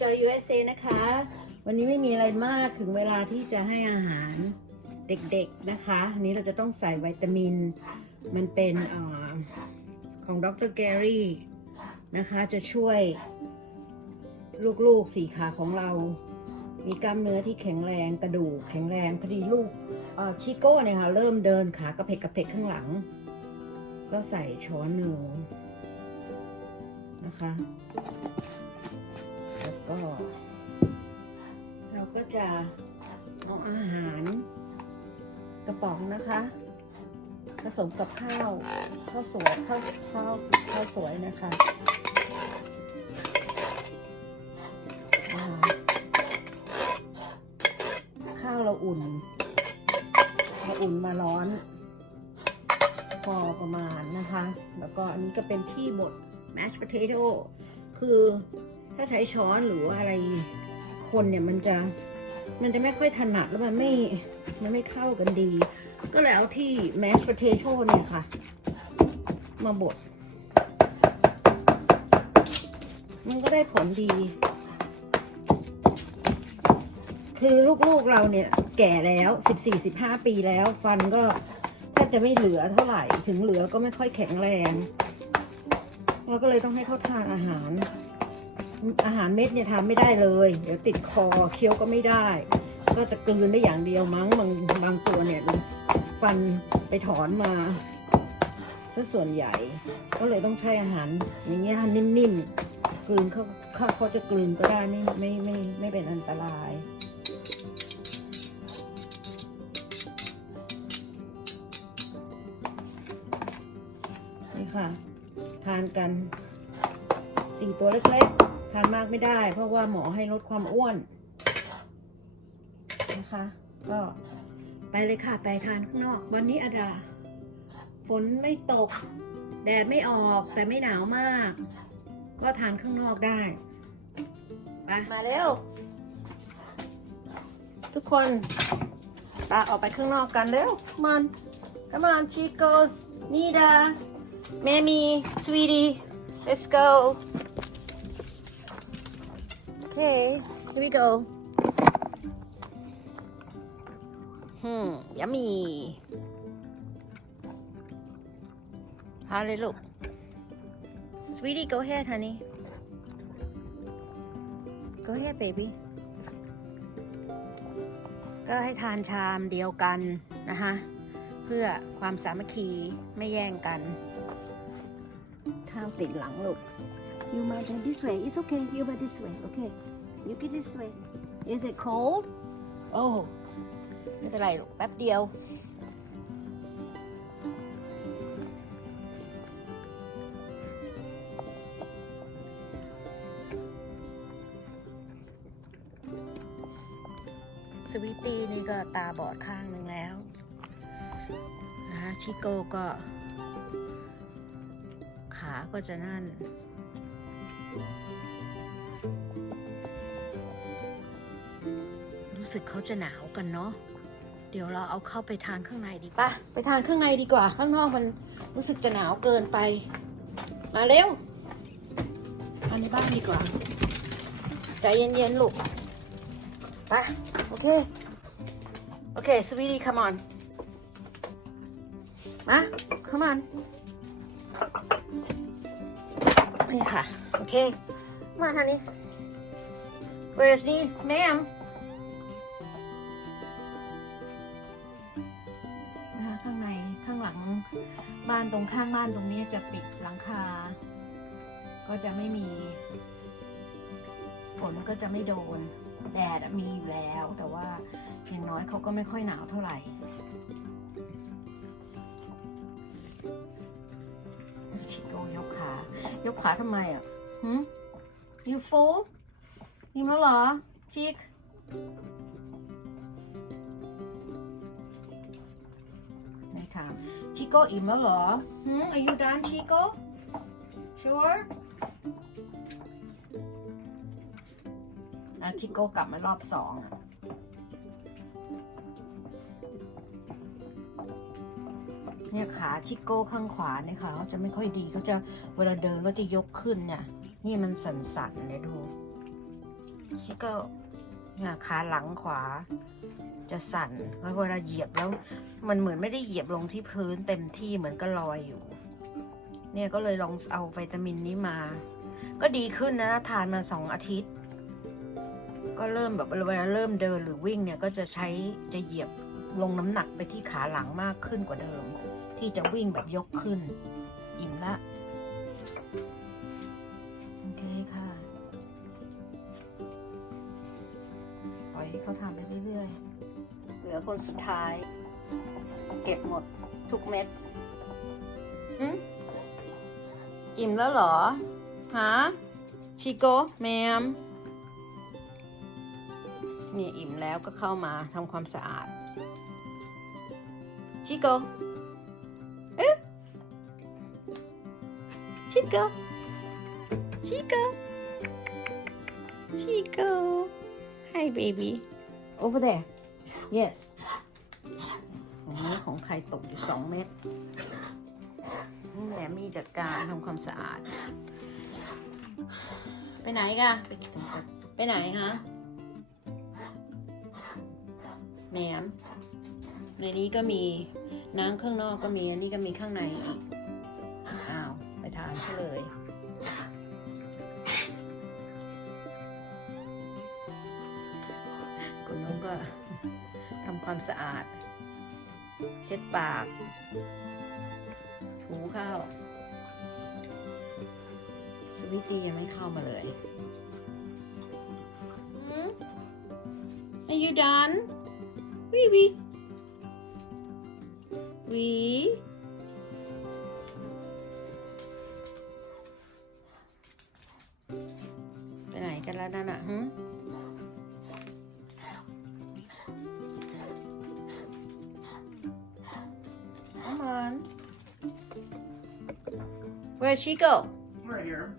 จอย USA นะคะ วันนี้ไม่มีอะไรมากถึงเวลาที่จะให้อาหารเด็กๆนะคะ อันนี้เราจะต้องใส่วิตามิน มันเป็นอของดรแกรี่นะคะ จะช่วยลูกๆสี่ขาของเรา มีกล้ามเนื้อที่แข็งแรงกระดูกแข็งแรงพอดีลูกชิโก้เนี่ยค่ะเริ่มเดินขากระเพกกระเพกข้างหลัง ก็ใส่ช้อนหนึ่งนะคะ จะเอาอาหารกระป๋องนะคะ ผสมกับข้าวข้าวสวยข้าวข้าวข้าวสวยนะคะข้าวเราอุ่นเราอุ่นมาร้อน พอประมาณนะคะ แล้วก็อันนี้ก็เป็นที่บด mashed potato คือถ้าใช้ช้อนหรือว่าอะไรคนเนี่ยมันจะ มันจะไม่ค่อยถนัดแล้วมันไม่ มันไม่เข้ากันดี ก็เลยเอาที่ mashed potato เนี่ยค่ะ มาบด มันก็ได้ผลดี คือลูกๆเราเนี่ย แก่แล้ว 14-15 ปีแล้ว ฟันก็แทบจะไม่เหลือเท่าไหร่ ถึงเหลือก็ไม่ค่อยแข็งแรง เราก็เลยต้องให้เขาทานอาหาร อาหารเม็ดเนี่ยทำไม่ได้เลย เดี๋ยวติดคอเคี้ยวก็ไม่ได้ ก็จะกลืนได้อย่างเดียวมั้งบางบางตัวเนี่ยฟันไปถอนมาซะส่วนใหญ่ ก็เลยต้องใช้อาหาร อย่างเงี้ยนิ่มๆกลืนเขาเขาเขาจะกลืนก็ได้ไม่ไม่ไม่ไม่เป็นอันตรายนี่ค่ะ ทานกันสี่ตัวเล็กๆ ทานมากไม่ได้ เพราะว่าหมอให้ลดความอ้วนนะคะ ก็ไปเลยค่ะ ไปทานข้างนอก วันนี้อาดา ฝนไม่ตก แดดไม่ออกแต่ไม่หนาวมาก ก็ทานข้างนอกได้ไปมาเร็ว ทุกคนไปออกไปข้างนอกกันเร็วมัน Come on, Chico, Nita, Mammy, sweetie, let's go. Okay, here we go. Hmm, yummy. พาเลยลูก Sweetie, go ahead, honey. Go ahead, baby. ก็ให้ทานชามเดียวกันนะคะเพื่อความสามัคคีไม่แย่งกัน ข้าวติดหลังลูก You might go this way. It's okay. You might this way. Okay. You get this way. Is it cold? Oh. ไม่เป็นไรลูกแป๊บเดียว สวีตตี้นี่ก็ตาบอดข้างหนึ่งแล้วนะชิโก้ก็ ขาก็จะนั่น รู้สึกเขาจะหนาวกันเนาะเดี๋ยวเราเอาเข้าไปทานข้างในดีกว่าไปทานข้างในดีกว่า ข้างนอกมันรู้สึกจะหนาวเกินไป มาเร็วอันในบ้านดีกว่าใจเย็นๆลูกไปโอเค โอเคสวีตี้ come on มา come on นี่ค่ะ โอเค มาทางนี้ where's นี่ ma'am บ้านตรงข้างบ้านตรงนี้จะปิดหลังคา ก็จะไม่มี ฝนก็จะไม่โดน แดดมีอยู่แล้ว แต่ว่าอย่างน้อยเขาก็ไม่ค่อยหนาวเท่าไหร่ ชิโกยกขา ยกขาทำไมอะหืม you full อิ่มแล้วเหรอ ชิค ถามชิโกอิ่มแล้วเหรอหืม are you done ชิโก sure อาชิโก้กลับมารอบสองอะเนี่ยขาชิโก้ข้างขวาเนี่ยค่ะเขาจะไม่ค่อยดีเขาจะเวลาเดินก็จะยกขึ้นเนี่ย นี่มันสั่นๆเนี่ยดูชิโก้ เนี่ยขาหลังขวา จะสั่นแล้วเวลาเหยียบแล้ว มันเหมือนไม่ได้เหยียบลงที่พื้นเต็มที่เหมือนก็ลอยอยู่ เนี่ยก็เลยลองเอาวิตามินนี้มา ก็ดีขึ้นนะ ทานมาสองอาทิตย์ ก็เริ่มแบบเวลาเริ่มเดินหรือวิ่งเนี่ยก็จะใช้จะเหยียบลงน้ำหนักไปที่ขาหลังมากขึ้นกว่าเดิม ที่จะวิ่งแบบยกขึ้น อิ่มละ อยให้เขาทำไปเรื่อยๆ เหลือคนสุดท้าย เก็บหมดทุกเม็ดอืมอิ่มแล้วเหรอ ฮะ ชิโกแมมนี่อิ่มแล้วก็เข้ามาทำความสะอาด ชิโกเอ๊ะชิโกชิโกชิโก Hi baby over there yes อันนี้ของใครตกอยู่สองเม็ดแหมมีจัดการทำความสะอาด ไปไหนกะไปไหนฮะแหนม ในนี้ก็มีน้ำข้างนอกก็มี อันนี้ก็มีข้างในอีก อ้าว ไปทานซะเลย คุณนุ้งก็ทำความสะอาด เช็ดปาก ถูเข้า สวิตตี้ยังไม่เข้ามาเลยหืม Are you done? Wee wee. Wee. ไปไหนกั Come on. Where'd she go? Right here.